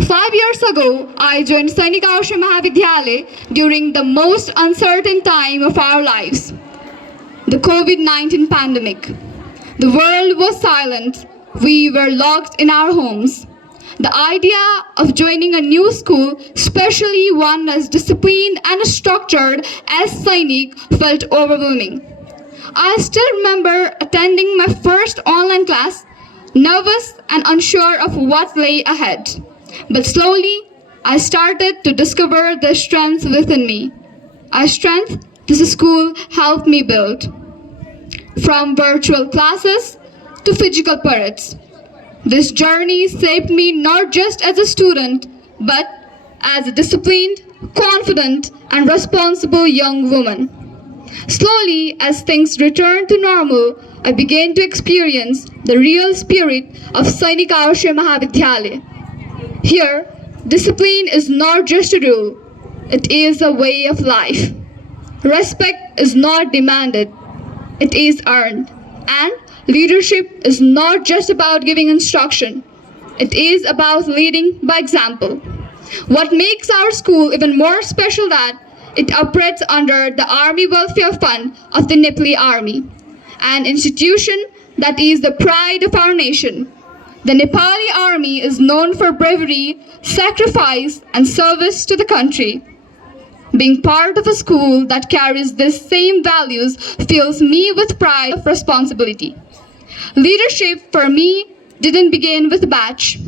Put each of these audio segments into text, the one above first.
5 years ago, I joined Sainik Adarsh Mahavidyalaya during the most uncertain time of our lives, the COVID-19 pandemic. The world was silent. We were locked in our homes. The idea of joining a new school, especially one as disciplined and structured as Sainik, felt overwhelming. I still remember attending my first online class, nervous and unsure of what lay ahead. But slowly, I started to discover the strength within me. A strength this school helped me build. From virtual classes to physical parades, this journey shaped me not just as a student, but as a disciplined, confident, and responsible young woman. Slowly, as things returned to normal, I began to experience the real spirit of Sainik Adarsh Mahavidyalaya. Here, discipline is not just a rule, it is a way of life. Respect is not demanded, it is earned. And leadership is not just about giving instruction, it is about leading by example. What makes our school even more special that it operates under the Army Welfare Fund of the Nepali Army, an institution that is the pride of our nation. The Nepali Army is known for bravery, sacrifice, and service to the country. Being part of a school that carries these same values fills me with pride of responsibility. Leadership for me didn't begin with a badge.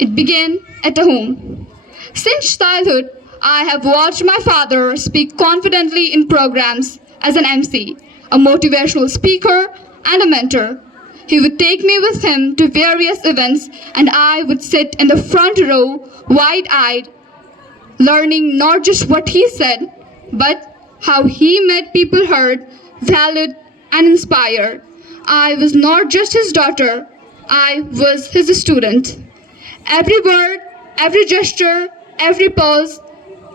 It began at home. Since childhood, I have watched my father speak confidently in programs as an MC, a motivational speaker, and a mentor. He would take me with him to various events, and I would sit in the front row, wide-eyed, learning not just what he said, but how he made people heard, valued, and inspired. I was not just his daughter, I was his student. Every word, every gesture, every pause,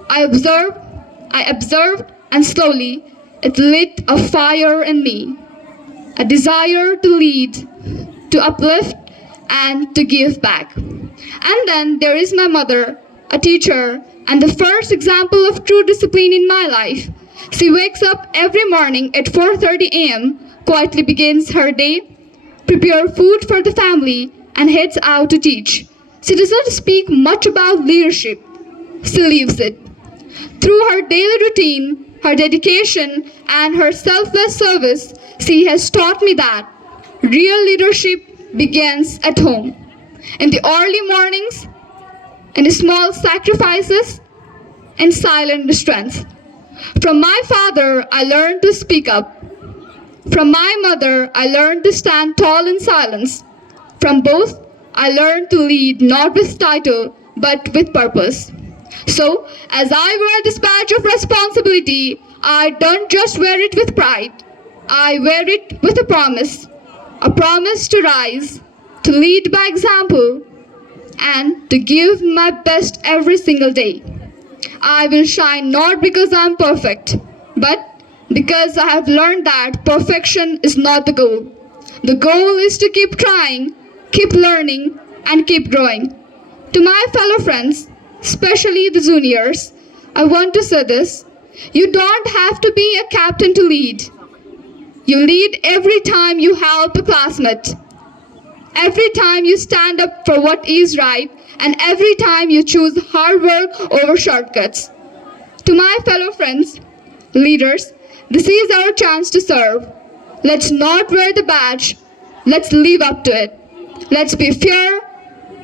I observed, and slowly it lit a fire in me. A desire to lead, to uplift, and to give back. And then there is my mother, a teacher, and the first example of true discipline in my life. She wakes up every morning at 4:30 a.m., quietly begins her day, prepares food for the family, and heads out to teach. She does not speak much about leadership. She lives it. Through her daily routine, her dedication, and her selfless service, she has taught me that real leadership begins at home. In the early mornings, in the small sacrifices, and silent strength. From my father, I learned to speak up. From my mother, I learned to stand tall in silence. From both, I learned to lead not with title, but with purpose. So, as I wear this badge of responsibility, I don't just wear it with pride. I wear it with a promise to rise, to lead by example, and to give my best every single day. I will shine not because I am perfect, but because I have learned that perfection is not the goal. The goal is to keep trying, keep learning, and keep growing. To my fellow friends, especially the juniors, I want to say this. You don't have to be a captain to lead. You lead every time you help a classmate, every time you stand up for what is right, and every time you choose hard work over shortcuts. To my fellow friends, leaders, this is our chance to serve. Let's not wear the badge, let's live up to it. Let's be fair,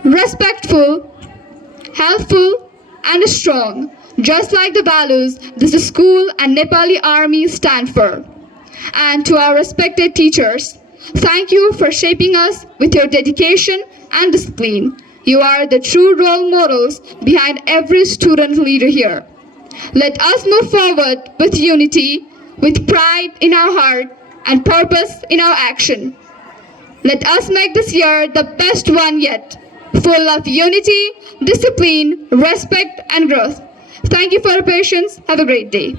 respectful, helpful, and strong, just like the values this school and Nepali Army stand for. And to our respected teachers, thank you for shaping us with your dedication and discipline. You are the true role models behind every student leader here. Let us move forward with unity, with pride in our heart, and purpose in our action. Let us make this year the best one yet, full of unity, discipline, respect, and growth. Thank you for your patience. Have a great day.